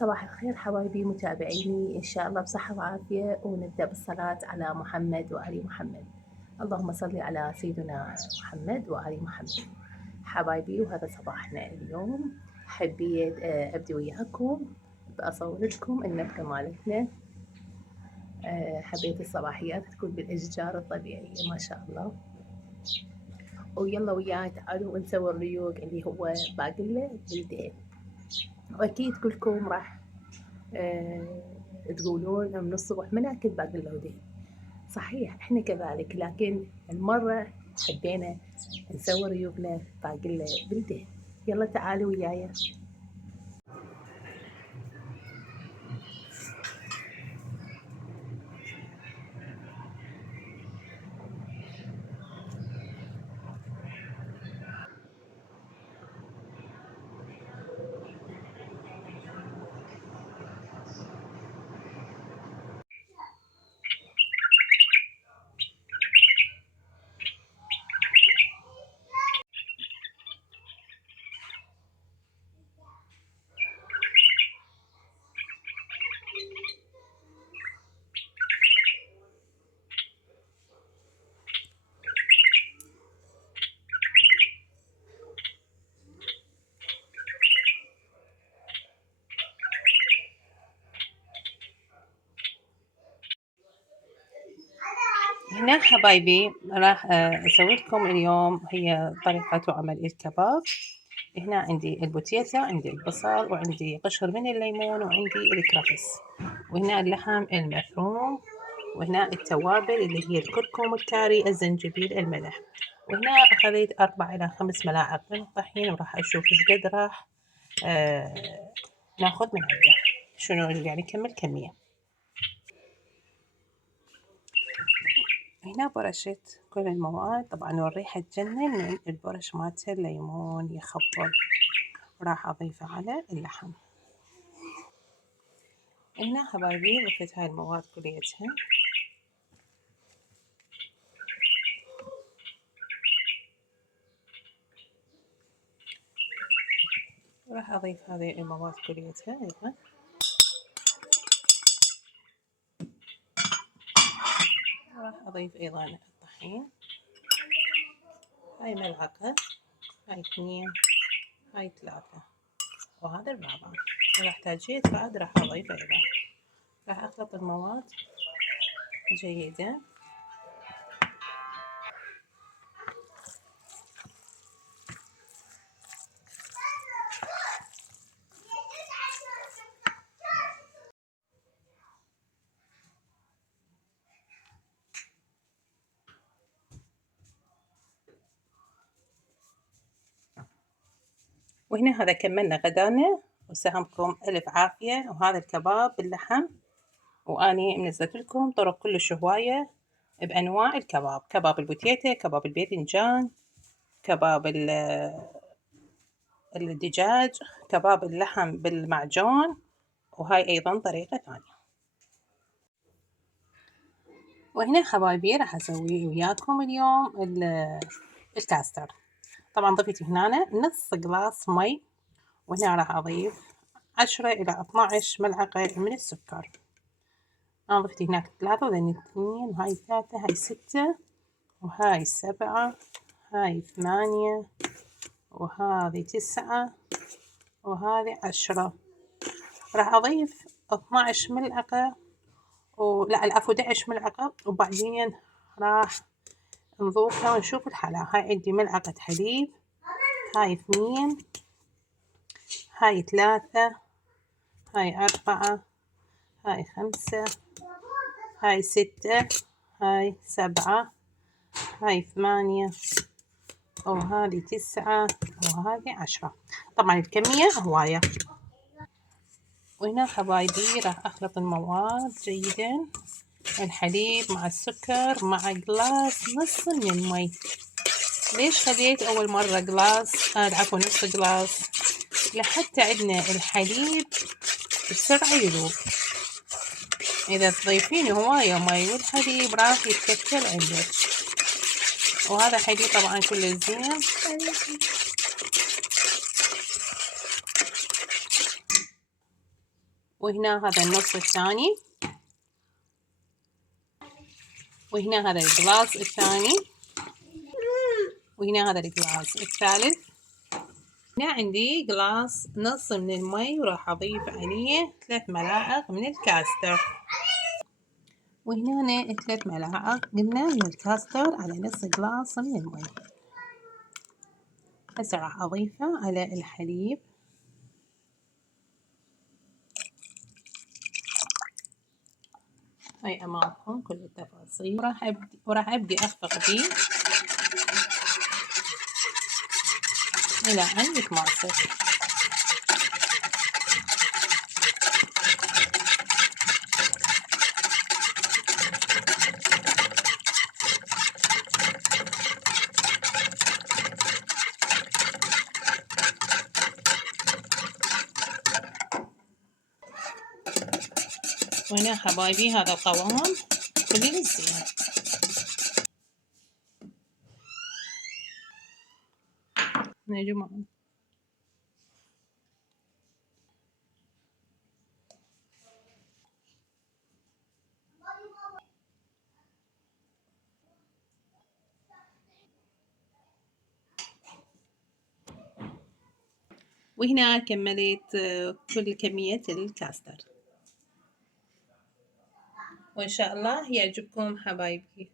صباح الخير حبايبي متابعيني، إن شاء الله بصحة وعافية، ونبدأ بالصلاة على محمد وآل محمد. اللهم صل على سيدنا محمد وآل محمد. حبايبي وهذا صباحنا اليوم. حبيت أبدي وياكم بأصور لكم النبتة مالتنا. حبيت الصباحيات تكون بالأشجار الطبيعية ما شاء الله. ويلا وياي تعالوا نسوي الريوق اللي هو باقلة بالدين. وأكيد كلكم راح تقولون من الصبح ما ناكل باقلة ودين. صحيح احنا كذلك، لكن المرة حبينا نسوي ريوقنا باقلة بالدين. يلا تعالوا وياي. هنا حبايبي راح أسوي لكم اليوم هي طريقة عمل الكباب. هنا عندي البوتيتا، عندي البصل، وعندي قشر من الليمون، وعندي الكرفس، وهنا اللحم المفروم، وهنا التوابل اللي هي الكركم، الكاري، الزنجبيل، الملح. وهنا أخذت 4 إلى 5 ملاعق من الطحين، وراح أشوف إيش قد راح ناخذ من عنده، شنو يعني كمية. هنا برشت كل المواد طبعا، والريحة تجنن من البرش مالته، الليمون يخبل. راح أضيفه على اللحم. هنا حبايبي ضفت هاي المواد كليتها. راح أضيف هذه المواد كليتها أيضا. راح أضيف أيضا الطحين. هاي ملعقة، هاي 2، هاي 3، وهذا الرابع. إذا احتاجيت بعد راح أضيف أيضا. راح أخلط المواد جيدا. وهنا هذا كملنا غدانا، وسهمكم ألف عافية. وهذا الكباب باللحم، وأني منزلت لكم طرق كلش هواية بأنواع الكباب: كباب البوتيتا، كباب الباذنجان، كباب الدجاج، كباب اللحم بالمعجون، وهاي أيضا طريقة ثانية. وهنا حبايبي راح أسوي وياكم اليوم الكاستر. طبعا ضفت هنا نص قلاص مي، وهنا راح أضيف 10 إلى 12 ملعقة من السكر. أنا ضفت هناك 3، وذني 2، وهاي 3، هاي 6، وهاي 7، هاي 8، وهذه 9، وهذه 10. راح أضيف 12 ملعقة لا العفو 11 ملعقة، وبعدين راح نضيفها ونشوف الحلا. هاي عندي ملعقة حليب، هاي 2، هاي 3، هاي 4، هاي 5، هاي 6، هاي 7، هاي 8، وهذه 9، وهذه 10. طبعا الكمية هواية. وهنا حبايبي راح أخلط المواد جيدا، الحليب مع السكر مع قلاص نص من المي. ليش خليت أول مرة قلاص عفوا نص قلاص؟ لحتى عندنا الحليب بسرعة يذوب. إذا تضيفين هواية مي والحليب راح يتكتل عندك. وهذا حليب طبعا كله زين. وهنا هذا النص الثاني، وهنا هذا الجلاس الثاني، وهنا هذا الجلاس الثالث. هنا عندي جلاس نص من المي وراح أضيف عليه 3 ملاعق من الكاستر، وهنا 3 ملاعق قلنا من الكاستر على نص جلاس من المي. هسه راح أضيفه على الحليب. هاي أمامكم كل التفاصيل. وراح أبدي أخفق به إلى أن يتماسك. وهنا حبايبي هذا القوام كلش زين. يا جماعة وهنا كملت كل كمية الكاستر، وإن شاء الله يعجبكم حبايبي.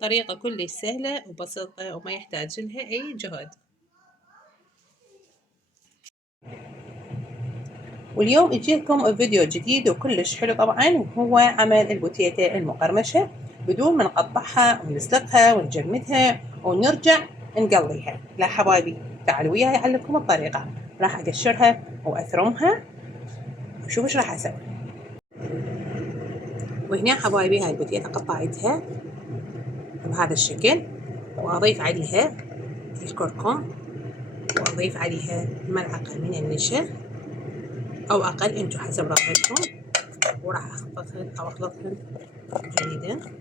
طريقة كلش سهلة وبسيطة وما يحتاج لها أي جهد. واليوم اجيلكم فيديو جديد وكلش حلو طبعا، وهو عمل البوتيتا المقرمشة بدون ما نقطعها ونسلقها ونجمدها ونرجع نقليها. لا حبايبي تعالوا وياي اعلمكم الطريقة. راح اقشرها واثرمها وشوفوا ايش راح اسوي. وهنا حبايبي هاي البوتيتا قطعتها بهذا الشكل، واضيف عليها الكركم، واضيف عليها ملعقة من النشا او اقل انتو حسب رغبتكم، وراح اخلطهن او اخلطهن جيدا،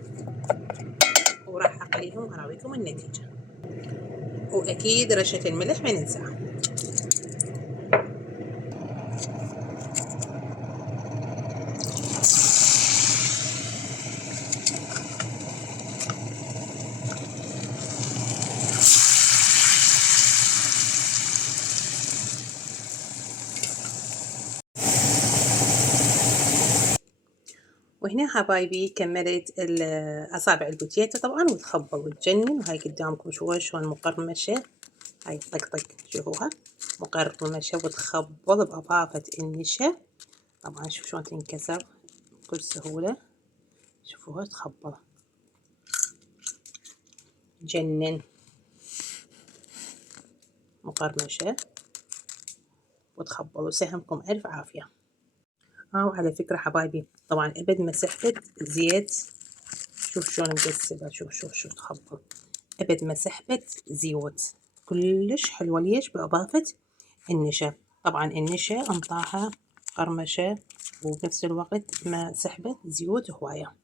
وراح اقليهم واراويكم النتيجة. واكيد رشة الملح ما ننساها. وهنا حبايبي كملت اصابع البوتيتا طبعا وتخبل وتجنن. وهاي قدامكم شوفوها شلون مقرمشة، هاي طقطق شوفوها مقرمشة وتخبل بأضافة النشا. طبعا شوفوا شلون تنكسر بكل سهولة، شوفوها تخبل جنن مقرمشة وتخبل. وسهمكم ألف عافية. وعلى فكرة حبايبي طبعا أبد ما سحبت زيت، شوف شلون مقسبة، شوف تخبل، أبد ما سحبت زيوت، كلش حلوة. ليش؟ بإضافة النشا. طبعا النشا انطاها قرمشة وبنفس الوقت ما سحبت زيوت هواية.